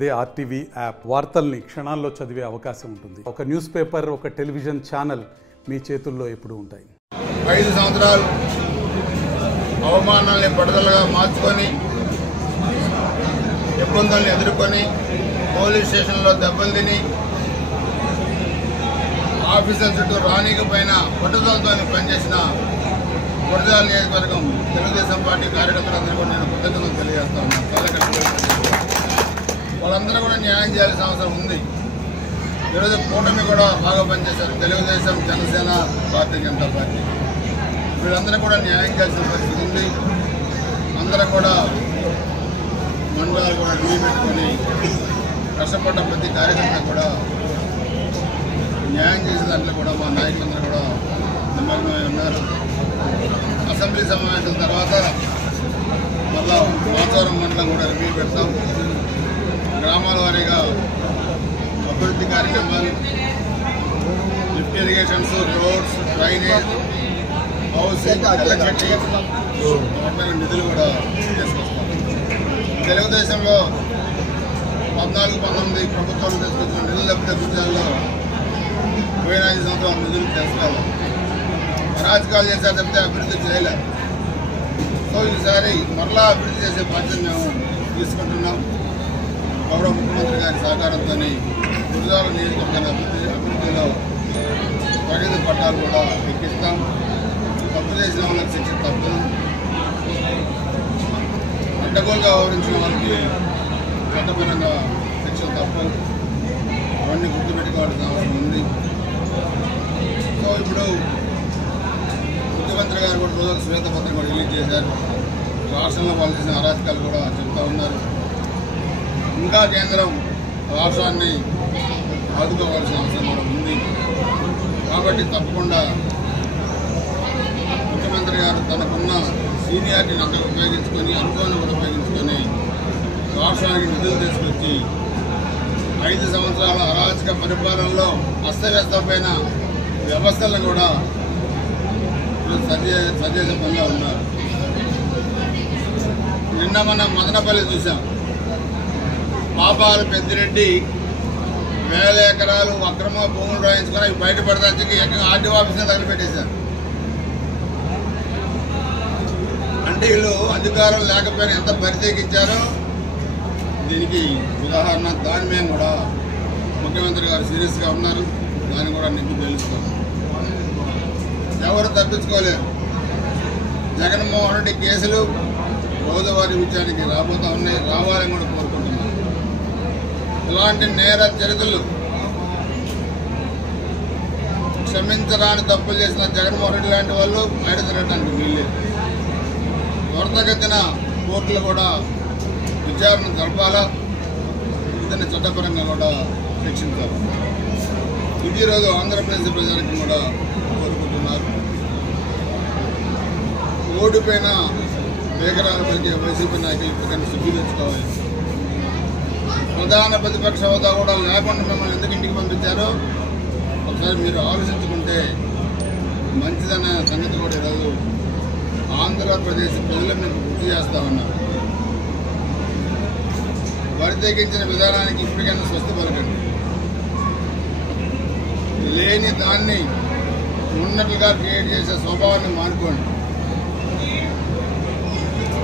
అదే RTV app వార్తల్ని క్షణాల్లో చదివే అవకాశం ఉంటుంది. ఒక న్యూస్ పేపర్, ఒక టెలివిజన్ ఛానల్ మీ చేతుల్లో ఎప్పుడూ ఉంటాయి. 5 సంవత్సరాలు అవమానాల్ని పట్టుదలగా మార్చుకొని ఇబ్బందుల్ని ఎదుర్కొని పోలీస్ స్టేషన్లో దెబ్బలు తిని ఆఫీసర్ చుట్టూ రానికపోయిన పట్టుదలతో పనిచేసిన గురజాల నియోజకవర్గం తెలుగుదేశం పార్టీ కార్యకర్తలందరూ కూడా నేను కృతజ్ఞతలు తెలియజేస్తా ఉన్నాను. వాళ్ళందరూ కూడా న్యాయం చేయాల్సిన అవసరం ఉంది. ఈరోజు కూటమి కూడా బాగా పనిచేశారు. తెలుగుదేశం, జనసేన, భారతీయ జనతా పార్టీ వీళ్ళందరూ కూడా న్యాయం చేయాల్సిన పరిస్థితి ఉంది. అందరూ కూడా మండలాలు కూడా ఢిల్లీ పెట్టుకొని కష్టపడ్డ ప్రతి కార్యకర్త కూడా న్యాయం చేసే దాంట్లో కూడా మా నాయకులందరూ కూడా నిమగ్నమై ఉన్నారు. అసెంబ్లీ సమావేశం తర్వాత మళ్ళా మాచవరం మండలం కూడా రివ్యూ పెడతాం. గ్రామాల వారీగా అభివృద్ధి కార్యక్రమాలు, lift irrigations, roads, drainage, housing, electricity నిధులు కూడా తీసుకొస్తాం. తెలుగుదేశంలో 14-19 ప్రభుత్వాలు తీసుకొచ్చిన నిధులు తప్పితే గుజరాల్లో పోయిన 5 సంవత్సరాల నిధులు తీసుకోవాలి. అరాజకాలు చేశారు తప్పితే అభివృద్ధి చేయలేదు. సో ఈసారి మరలా అభివృద్ధి చేసే బాధ్యత మేము తీసుకుంటున్నాం. గౌరవ ముఖ్యమంత్రి గారి సహకారంతో గురజాల నియోజకవర్గ అభివృద్ధిలో ప్రగతి పట్టాలు కూడా ఎక్కిస్తాం. తప్పు చేసిన వాళ్ళకి శిక్ష తప్పదు. అడ్డగోలుగా వ్యవహరించిన వాళ్ళకి చట్టపరంగా శిక్ష తప్పదు. అవన్నీ గుర్తుపెట్టుకోవాల్సిన అవసరం ఉంది. సో ఇప్పుడు ముఖ్యమంత్రి గారు కూడా రోజులు శ్వేతపత్రం కూడా రిలీజ్ చేశారు. రాష్ట్రంలో వాళ్ళు చేసిన అరాచకాలు కూడా చెప్తా ఉన్నారు. ఇంకా కేంద్రం రాష్ట్రాన్ని ఆదుకోవాల్సిన అవసరం కూడా ఉంది. కాబట్టి తప్పకుండా ముఖ్యమంత్రి గారు తనకున్న సీనియారిటీని అంతా ఉపయోగించుకొని, అనుభవాన్ని కూడా ఉపయోగించుకొని రాష్ట్రానికి నిధులు తీసుకొచ్చి 5 సంవత్సరాల అరాచక పరిపాలనలో అస్తవ్యస్తమైన వ్యవస్థలను కూడా సరిచేసే పనిలో ఉన్నారు. నిన్న మనం మదనపల్లి చూసాం. పాపాలు పెద్దిరెడ్డి 1000 ఎకరాలు అక్రమ భూములు రాయించుకొని అవి బయటపడడానికి ఏకంగా ఆర్డీఓ ఆఫీస్ని తగలపెట్టేశారు. అంటే వీళ్ళు అధికారం లేకపోయినా ఎంత పరితేకించారో దీనికి ఉదాహరణ. దాని మీద కూడా ముఖ్యమంత్రి గారు సీరియస్గా ఉన్నారు. దాన్ని కూడా నీకు తెలుసుకోవాలి. ఎవరు తప్పించుకోలేరు. జగన్మోహన్ రెడ్డి కేసులు రోజువారీ విచారణకి రాబోతా ఉన్నాయి. రావాలని కూడా కోరుకుంటున్నారు. ఇలాంటి నేర చరిత్రలు క్షమించరాని తప్పులు చేసిన జగన్మోహన్ రెడ్డి లాంటి వాళ్ళు బయట తిరగడానికి వీల్లేదు. త్వరితగతిన కోర్టులు కూడా విచారణ జరపాలా, ఇతని చట్టపరంగా కూడా శిక్షించాలి. ఇది రోజు ఆంధ్రప్రదేశ్ ప్రజలకు కూడా కోరుకుంటున్నారు. ఓడిపోయిన వేగరాల మధ్య వైసీపీ నాయకులు ఇప్పటికైనా సిగ్గు తెచ్చుకోవాలి. ప్రధాన ప్రతిపక్ష హోదా కూడా లేకుండా మిమ్మల్ని ఎందుకు ఇంటికి పంపించారో ఒకసారి మీరు ఆలోచించుకుంటే మంచిదనే సంగతి కూడా ఈరోజు ఆంధ్రప్రదేశ్ ప్రజలు మీకు గుర్తు చేస్తా ఉన్నారు. వరితెగించిన విధానానికి ఇప్పటికైనా స్వస్తి పలకండి. లేని దాన్ని ఉన్నట్లుగా క్రియేట్ చేసే స్వభావాన్ని మానుకోండి.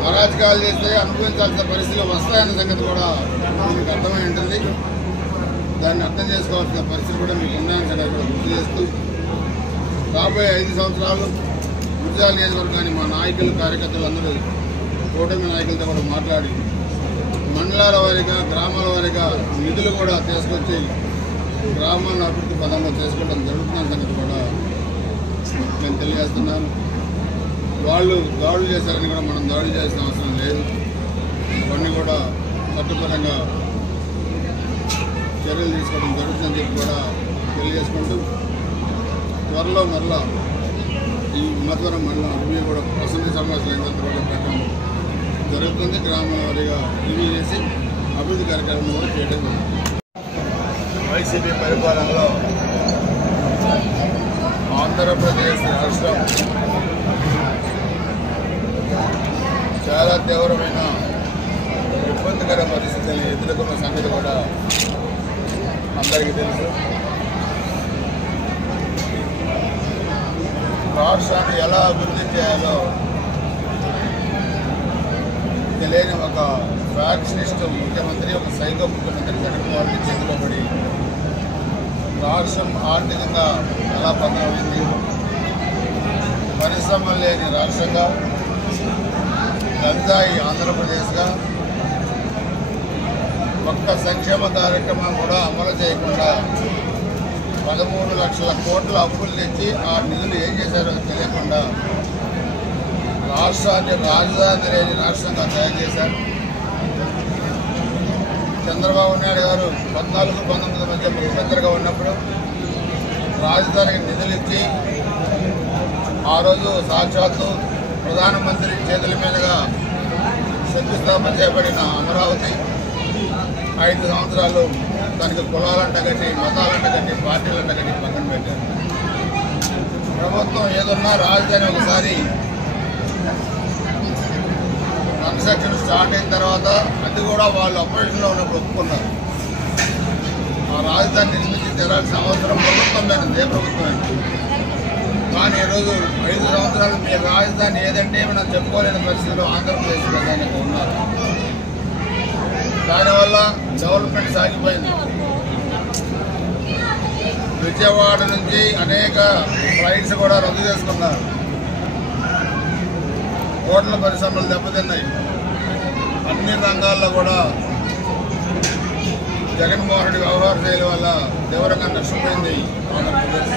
అరాజకాలు చేస్తే అనుభవించాల్సిన పరిస్థితులు వస్తాయన్న సంగతి కూడా మీకు అర్థమై ఉంటుంది. దాన్ని అర్థం చేసుకోవాల్సిన పరిస్థితి కూడా మీకు ఉన్నాయని సంగతి కూడా గుర్తు చేస్తూ రాబోయే 5 సంవత్సరాలు గురజాల నియోజకవర్గాన్ని మా నాయకులు, కార్యకర్తలు అందరూ కూటమి నాయకులతో కూడా మాట్లాడి మండలాల వారీగా, గ్రామాల వారీగా నిధులు కూడా తీసుకొచ్చి గ్రామాలను అభివృద్ధి పదంలో చేసుకోవడం జరుగుతున్న సంగతి కూడా నేను తెలియజేస్తున్నాను. వాళ్ళు దాడులు చేశారని కూడా మనం దాడులు చేయాల్సిన అవసరం లేదు. అవన్నీ కూడా చట్టపరంగా చర్యలు తీసుకోవడం జరుగుతుందని చెప్పి కూడా తెలియజేసుకుంటూ త్వరలో మరలా ఈ మధ్వరం మండలం రివ్యూ కూడా అసెంబ్లీ సమావేశాలు అయిన తర్వాత కూడా ప్రకారం జరుగుతుంది. గ్రామాల వారీగా రివ్యూ చేసి అభివృద్ధి కార్యక్రమం కూడా చేయడం జరుగుతుంది. వైసీపీ పరిపాలనలో ఆంధ్రప్రదేశ్ రాష్ట్రం చాలా తీవ్రమైన ఇబ్బందికర పరిస్థితులు ఎదుర్కొన్న సంగతి కూడా అందరికీ తెలుసు. రాష్ట్రాన్ని ఎలా అభివృద్ధి చేయాలో తెలియని ఒక ఫ్యాక్షనిస్ట్ ముఖ్యమంత్రి, ఒక సైకో ముఖ్యమంత్రి జగన్మోహన్ రెడ్డి చేతులబడి రాష్ట్రం ఆర్థికంగా ఎలా పతనమైంది, పరిశ్రమలు లేని రాష్ట్రంగా, గంజాయి ఆంధ్రప్రదేశ్గా, ఒక్క సంక్షేమ కార్యక్రమం కూడా అమలు చేయకుండా 13 లక్షల కోట్ల అప్పులు తెచ్చి ఆ నిధులు ఏం చేశారో తెలియకుండా రాష్ట్రాన్ని రాజధాని లేని రాష్ట్రంగా తయారు చేశారు. చంద్రబాబు నాయుడు గారు 14-19 మధ్య ముఖ్యమంత్రిగా ఉన్నప్పుడు రాజధానికి నిధులు ఇచ్చి ఆ రోజు సాక్షాత్తు ప్రధానమంత్రి చేతుల మీదుగా శంకుస్థాపన చేపడిన అమరావతి 5 సంవత్సరాలు దానికి కులాలంట కట్టి, మతాలంట కట్టి, పార్టీలంట కట్టి పక్కన పెట్టారు. ప్రభుత్వం ఏదన్నా రాజధాని ఒకసారి కన్స్ట్రక్షన్ స్టార్ట్ అయిన తర్వాత అది కూడా వాళ్ళు ఆపరేషన్లో ఉన్నప్పుడు ఒప్పుకున్నారు. ఆ రాజధాని నిర్మించి తెరాల్సిన అవసరం ప్రభుత్వం లేదు, ఏ ప్రభుత్వం. కానీ ఈరోజు 5 సంవత్సరాలు మీ రాజధాని ఏదంటే మనం చెప్పుకోలేని పరిస్థితుల్లో ఆంధ్రప్రదేశ్ ప్రధానిగా ఉన్నారు. దానివల్ల డెవలప్మెంట్ సాగిపోయింది. విజయవాడ నుంచి అనేక ఫ్లైట్స్ కూడా రద్దు చేసుకున్నారు. హోటల్ పరిశ్రమలు దెబ్బతిన్నాయి. అన్ని రంగాల్లో కూడా జగన్మోహన్ రెడ్డి వ్యవహార శైలి వల్ల తీవ్రంగా నష్టపోయింది ఆంధ్రప్రదేశ్.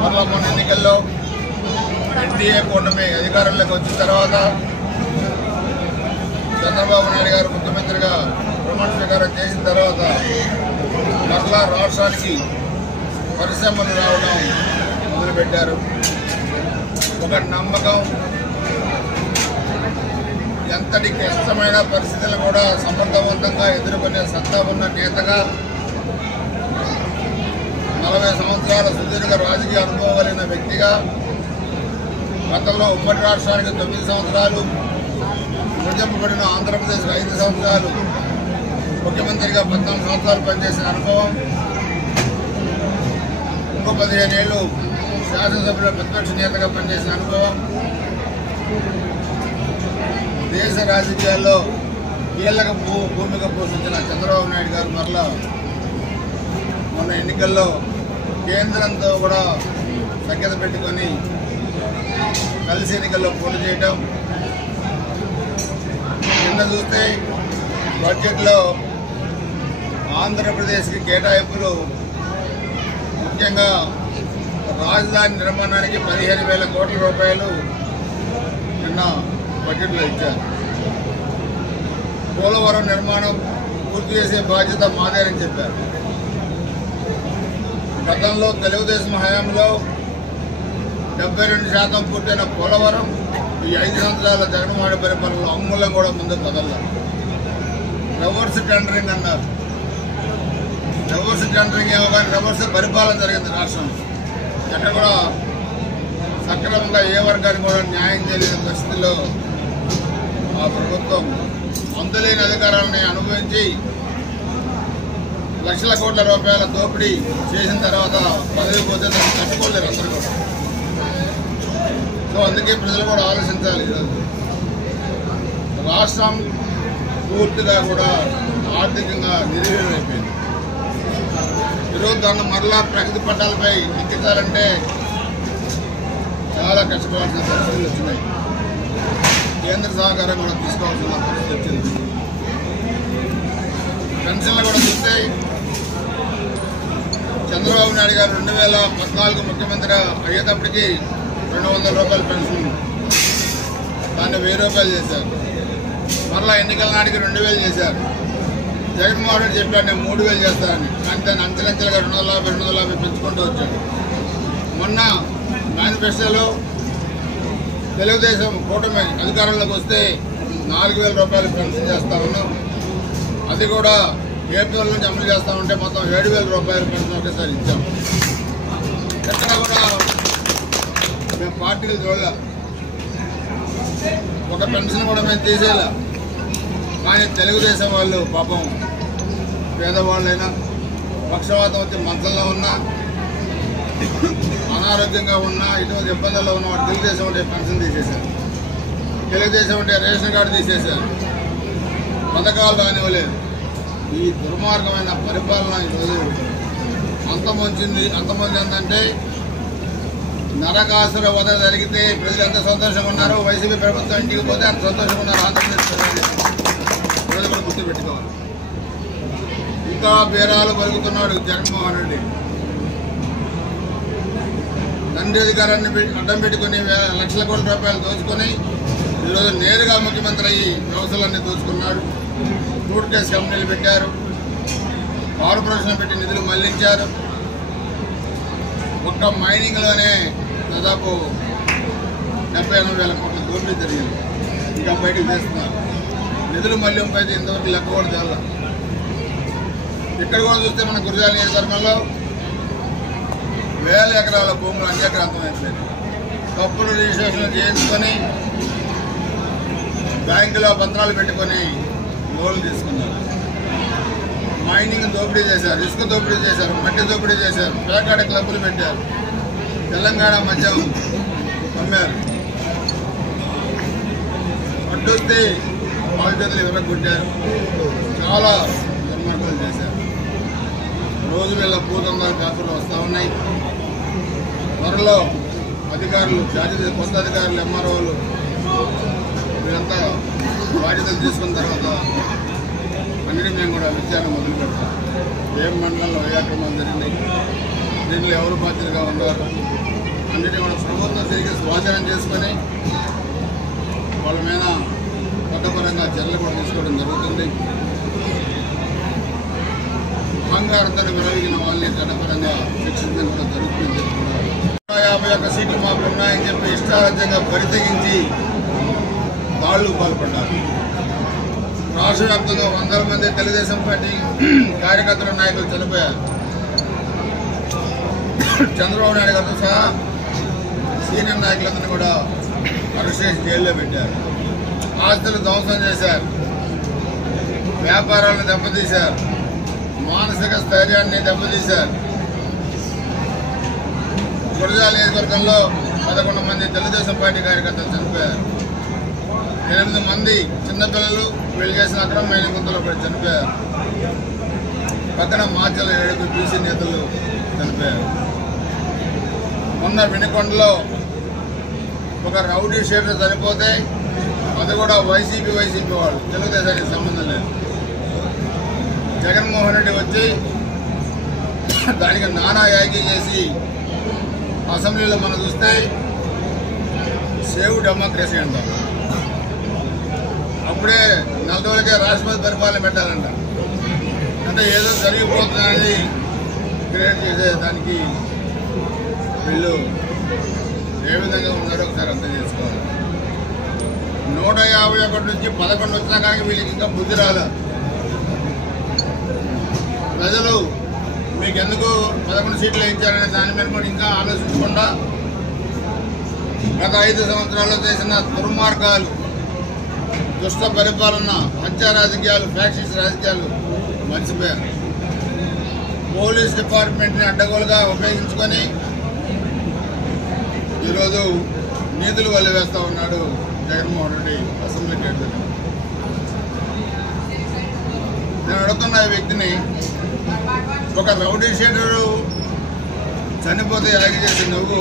మరలా మొన్న ఎన్నికల్లో ఎన్డీఏ కూటమి అధికారంలోకి వచ్చిన తర్వాత చంద్రబాబు నాయుడు గారు ముఖ్యమంత్రిగా ప్రమాణ స్వీకారం చేసిన తర్వాత మరలా రాష్ట్రానికి పరిశ్రమలు రావడం మొదలుపెట్టారు. ఒక నమ్మకం, ఎంతటి క్లిష్టమైన పరిస్థితులు కూడా సమర్థవంతంగా ఎదుర్కొనే సత్తా ఉన్న నేతగా, 40 సంవత్సరాల సుదీర్ఘ రాజకీయ అనుభవం కలిగిన వ్యక్తిగా, గతంలో ఉమ్మడి రాష్ట్రానికి 9 సంవత్సరాలు, విభజింపబడిన ఆంధ్రప్రదేశ్కి 5 సంవత్సరాలు, ముఖ్యమంత్రిగా 14 సంవత్సరాలు పనిచేసిన అనుభవం, ఇంకో 15 ఏళ్ళు శాసనసభ్యుల ప్రతిపక్ష నేతగా పనిచేసిన అనుభవం, దేశ రాజకీయాల్లో కీలక భూమిక పోషించిన చంద్రబాబు నాయుడు గారు మరలా మొన్న ఎన్నికల్లో కేంద్రంతో కూడా సఖ్యత పెట్టుకొని కలిసి ఎన్నికల్లో పోటీ చేయటం. నిన్న చూస్తే బడ్జెట్లో ఆంధ్రప్రదేశ్కి కేటాయింపులు ముఖ్యంగా రాజధాని నిర్మాణానికి 15,000 కోట్ల రూపాయలు నిన్న బడ్జెట్లో ఇచ్చారు. పోలవరం నిర్మాణం పూర్తి చేసే బాధ్యత మాదేనని చెప్పారు. గతంలో తెలుగుదేశం హయాంలో 72% పూర్తయిన పోలవరం ఈ 5 సంవత్సరాల జగన్మోహన్ రెడ్డి పరిపాలనలో అంగుళం కూడా ముందుకు కదలలేదు. రివర్స్ టెండరింగ్ అన్నారు. రివర్స్ టెండరింగ్ ఏమో కానీ రివర్స్ పరిపాలన జరిగింది రాష్ట్రంలో. ఎక్కడ కూడా సక్రమంగా ఏ వర్గానికి కూడా న్యాయం చేయలేని పరిస్థితుల్లో ఆ ప్రభుత్వం అంతులేని అధికారాలని అనుభవించి లక్షల కోట్ల రూపాయల దోపిడీ చేసిన తర్వాత పదవి పోతే దాన్ని తట్టుకోలేరు అందరూ కూడా. సో అందుకే ప్రజలు కూడా ఆలోచించాలి. రాష్ట్రం పూర్తిగా కూడా ఆర్థికంగా నిర్వీర్యమైపోయింది. ఈరోజు దాన్ని మరలా ప్రగతి పట్టాలపై ఎక్కించాలంటే చాలా కష్టపడాల్సిన పరిస్థితులు వచ్చినాయి. కేంద్ర సహకారం కూడా తీసుకోవాల్సిన పరిస్థితి వచ్చింది. పెన్షన్లు కూడా చూస్తే చంద్రబాబు నాయుడు గారు 2014 ముఖ్యమంత్రి అయ్యేటప్పటికి 200 రూపాయల పెన్షన్, దాన్ని 1000 రూపాయలు చేశారు. మరలా ఎన్నికల నాటికి 2000 చేశారు. జగన్మోహన్ రెడ్డి చెప్పారు నేను 3000 చేస్తానని. కానీ దాన్ని అంచెలంచెలుగా 250 పెంచుకుంటూ వచ్చాడు. మొన్న మేనిఫెస్టోలో తెలుగుదేశం కూటమి అధికారంలోకి వస్తే 4000 రూపాయలు పెన్షన్ చేస్తా ఉన్నాం. అది కూడా ఏప్రిల్ నుంచి అమలు చేస్తామంటే మొత్తం 7000 రూపాయల పెన్షన్ ఒకేసారి ఇచ్చాం. ఎక్కడ కూడా మేము పార్టీలు చూడలే, ఒక పెన్షన్ కూడా మేము తీసేలా. కానీ తెలుగుదేశం వాళ్ళు పాపం పేదవాళ్ళైనా పక్షవాతం వచ్చి మంచంలో ఉన్నా అనారోగ్యంగా ఉన్నా ఇటువంటి ఇబ్బందుల్లో ఉన్న వాడు తెలుగుదేశం అంటే పెన్షన్ తీసేశారు, తెలుగుదేశం అంటే రేషన్ కార్డు తీసేశారు, పథకాలు రానివ్వలేదు. ఈ దుర్మార్గమైన పరిపాలన ఈరోజు అంతమొంచింది. ఏంటంటే నరకాసుర వధ జరిగితే ప్రజలు ఎంత సంతోషంగా ఉన్నారో వైసీపీ ప్రభుత్వం ఇంటికి పోతే అంత సంతోషంగా ఉన్నారు ఆంధ్రప్రదేశ్ ప్రజలు కూడా గుర్తుపెట్టుకోవాలి. ఇంకా బేరాలు పలుకుతున్నాడు జగన్మోహన్ రెడ్డి. తండ్రి అధికారాన్ని అడ్డం పెట్టుకుని లక్షల కోట్ల రూపాయలు దోచుకొని ఈరోజు నేరుగా ముఖ్యమంత్రి అయ్యి వ్యవస్థలన్నీ దోచుకున్నాడు. ఫ్రూట్ కేస్ కంపెనీలు పెట్టారు, కార్పొరేషన్ పెట్టి నిధులు మళ్లించారు. ఒక్క మైనింగ్లోనే దాదాపు 70-80 వేల కోట్ల దోపిడీ జరిగింది. ఇంకా బయటకు చేస్తున్నారు. నిధులు మళ్లింపు అయితే ఇంతవరకు లెక్క కూడా చాలా. ఇక్కడ కూడా చూస్తే మన గురజాల నియోజకవర్గంలో 1000 ఎకరాల భూములు అన్యాక్రాంతం అయిపోయింది. తప్పులు రిజిస్ట్రేషన్ చేయించుకొని బ్యాంకులో పత్రాలు పెట్టుకొని లోన్లు తీసుకున్నారు. మైనింగ్ దోపిడీ చేశారు, ఇసుక దోపిడీ చేశారు, మట్టి దోపిడీ చేశారు, పేకాట క్లబ్బులు పెట్టారు, తెలంగాణ మద్యం అమ్మారు, అడ్డొస్తే బాధ్యతలు విరగొట్టారు, చాలా దుర్మార్గాలు చేశారు. రోజు వీళ్ళ పూతంగా పేపర్లు వస్తూ ఉన్నాయి. త్వరలో అధికారులు కొత్త అధికారులు ఎంఆర్ఓలు వీళ్ళంతా బాధ్యతలు తీసుకున్న తర్వాత అన్నిటి మేము కూడా విచారణ మొదలు పెడతాం. ఏం మండలంలో ఏ అక్రమాలు జరిగినాయి, దీంట్లో ఎవరు బాధ్యతగా ఉన్నారు అన్నిటి కూడా ప్రభుత్వం తిరిగి స్వాధీనం చేసుకొని వాళ్ళ మీద చట్టపరంగా చర్యలు కూడా తీసుకోవడం జరుగుతుంది. బంగారంతో విరవిగిన వాళ్ళని చట్టపరంగా శిక్షించడం కూడా జరుగుతుంది. 151 సీట్లు మాకు ఉన్నాయని చెప్పి ఇష్టారాజ్యంగా బరితెగించి దాడులు పాల్పడ్డారు. రాష్ట్ర వ్యాప్తంగా 100 మంది తెలుగుదేశం పార్టీ కార్యకర్తలు నాయకులు చనిపోయారు. చంద్రబాబు నాయుడు గారితో సహా సీనియర్ నాయకులందరినీ కూడా అరెస్ట్ చేసి జైల్లో పెట్టారు. ఆస్తులు ధ్వంసం చేశారు, వ్యాపారాలను దెబ్బతీశారు, మానసిక స్థైర్యాన్ని దెబ్బతీశారు. గురజాల నియోజకవర్గంలో 11 మంది తెలుగుదేశం పార్టీ కార్యకర్తలు చనిపోయారు. 8 మంది చిన్నపిల్లలు వీళ్ళు చేసిన అక్రమమైన గుంతలో పడి చనిపోయారు. పక్కన మార్చల 7 బీసీ నేతలు చనిపోయారు. మొన్న వినుకొండలో ఒక రౌడీ షీటర్ చనిపోతే అది కూడా వైసీపీ వాళ్ళు, తెలుగుదేశానికి సంబంధం లేదు. జగన్మోహన్ రెడ్డి వచ్చి దానికి నానా యాగి చేసి అసెంబ్లీలో మనం చూస్తే సేవ్ డెమోక్రసీ అంటాం. అప్పుడే 4 రోజులకే రాష్ట్రపతి పరిపాలన పెట్టాలంట. అంటే ఏదో జరిగిపోతుందని క్రియేట్ చేసేదానికి వీళ్ళు ఏ విధంగా ఉన్నారో ఒకసారి అర్థం చేసుకోవాలి. 151 నుంచి 11 వచ్చినా కానీ వీళ్ళకి ఇంకా బుద్ధి రాలేదు. ప్రజలు మీకెందుకు 11 సీట్లు ఇచ్చారనే దాని మీద కూడా ఇంకా ఆలోచించకుండా గత 5 సంవత్సరాల్లో చేసిన దుర్మార్గాలు, దుష్ట పరిపాలన, హత్య రాజకీయాలు, ఫ్యాక్షన్స్ రాజకీయాలు మర్చిపోయారు. పోలీస్ డిపార్ట్మెంట్ని అడ్డగోలుగా ఉపయోగించుకొని ఈరోజు నీతులు వల్ల వేస్తూ ఉన్నాడు జగన్మోహన్ రెడ్డి అసెంబ్లీ గేట్ దగ్గర. నేను అడుగుతున్న ఈ వ్యక్తిని, ఒక రౌడీ షీటరు చనిపోతే యాగి చేసి నువ్వు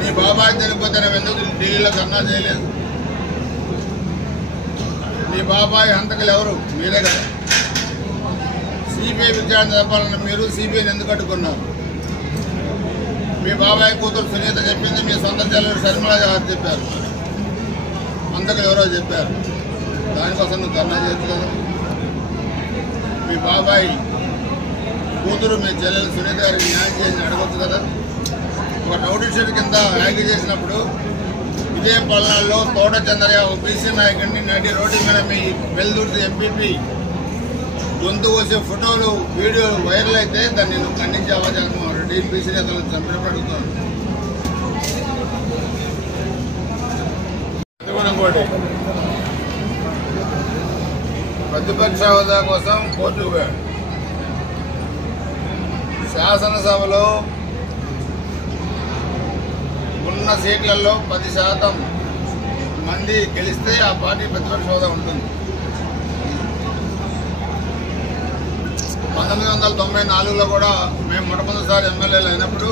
నీ బాబాయ్ చనిపోతే నువ్వు ఎందుకు టీవీలో ధర్నా చేయలేదు? మీ బాబాయ్ హంతకులు ఎవరు? మీరే కదా. సిబిఐ విచారణ జరపాలన్న మీరు సిబిఐని ఎందుకు అడ్డుకున్నారు? మీ బాబాయ్ కూతురు సునీత చెప్పింది, మీ సొంత చెల్లెలు శర్మిల గారు చెప్పారు, హంతకులు ఎవరో చెప్పారు. దానికోసం నువ్వు ధర్నా చేయొచ్చు కదా. మీ బాబాయ్ కూతురు మీ చెల్లెలు సునీత గారికి న్యాయం చేసి అడగొచ్చు కదా. ఒక రౌడీ షీట్ కింద యాగి చేసినప్పుడు ఇదే పల్నాడులో తోట చంద్రయ్య బీసీ నాయకుడిని నడి రోడ్డు మీద మీ వెల్దుర్తి ఎంపీపీ గొంతు కోసే ఫోటోలు, వీడియోలు వైరల్ అయితే దాన్ని నేను ఖండించావా జగన్మోహన్ రెడ్డి? బీసీ నేతలను చంపినప్పుడు అడుగుతాను. ఇంకోటి ప్రతిపక్ష హోదా కోసం కోర్టుకు పోయాడు. శాసనసభలో ఉన్న సీట్లలో 10% మంది గెలిస్తే ఆ పార్టీ ప్రతిపక్ష హోదా ఉంటుంది. 1994లో కూడా మేము మొట్టమొదటిసారి ఎమ్మెల్యేలు అయినప్పుడు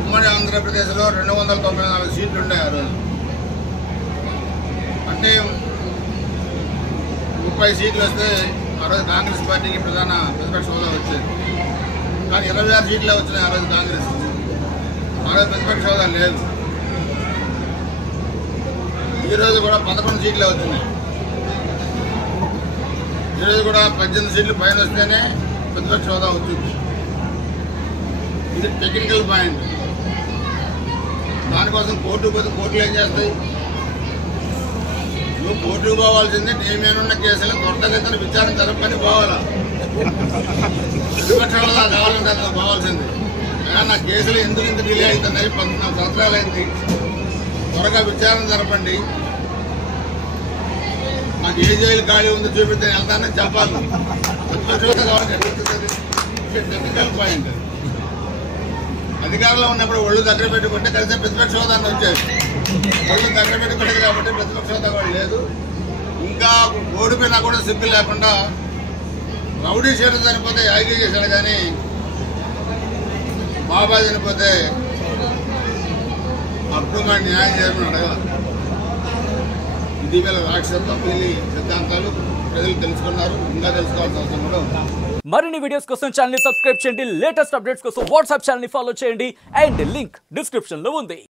ఉమ్మడి ఆంధ్రప్రదేశ్లో 294 సీట్లు ఉన్నాయి ఆ రోజు. అంటే 30 సీట్లు వస్తే ఆ రోజు కాంగ్రెస్ పార్టీకి ప్రధాన ప్రతిపక్ష హోదా వచ్చేది. కానీ 26 సీట్లే వచ్చినాయి ఆ రోజు కాంగ్రెస్. ఆ రోజు ప్రతిపక్ష హోదా లేదు. ఈరోజు కూడా 11 సీట్లే వచ్చినాయి. ఈరోజు కూడా 18 సీట్లు పైన వస్తేనే ప్రతిపక్ష హోదా వచ్చింది. ఇది టెక్నికల్ పాయింట్. దానికోసం కోర్టుకు పోతే కోర్టులు ఏం చేస్తాయి? నువ్వు కోర్టుకు పోవాల్సిందే నీ మీద ఉన్న కేసులు దొరకలేదని విచారణ జరపని పోవాలా. ప్రతిపక్ష హోదా కావాలంటే అంత పోవాల్సింది. నా కేసులు ఎందుకు ఇంత డిలే అవుతున్నాయి? 14 సంవత్సరాలు అయింది. త్వరగా విచారణ జరపండి. నాకు ఏ జైలు ఖాళీ ఉందో చూపిస్తే వెళ్తానని చెప్పాలి. ప్రతిపక్ష హోదా కావాలంటే టెక్నికల్ పాయింట్. అధికారంలో ఉన్నప్పుడు ఒళ్ళు దగ్గర పెట్టుకుంటే కలిసి ప్రతిపక్ష హోదాన్ని వచ్చేది. ఒళ్ళు దగ్గర పెట్టుకుంటే కాబట్టి ప్రతిపక్ష హోదా కూడా లేదు. ఇంకా ఓడిపోయినా కూడా సిగ్గు లేకుండా రౌడీ షీటర్ చనిపోతే యాగి చేశాడు, కానీ బాబా చనిపోతే అప్పుడు మా న్యాయం చేయమని అడగాలి. ఇటీవల రాక్షసత్వం పెళ్లి సిద్ధాంతాలు ప్రజలు తెలుసుకున్నారు. ఇంకా తెలుసుకోవాల్సిన అవసరం కూడా ఉంది. మరిన్ని వీడియోస్ కోసం ఛానల్ ని సబ్స్క్రైబ్ చేయండి. లేటెస్ట్ అప్డేట్స్ కోసం వాట్సాప్ ఛానల్ ని ఫాలో చేయండి. అండ్ లింక్ డిస్క్రిప్షన్ లో ఉంది.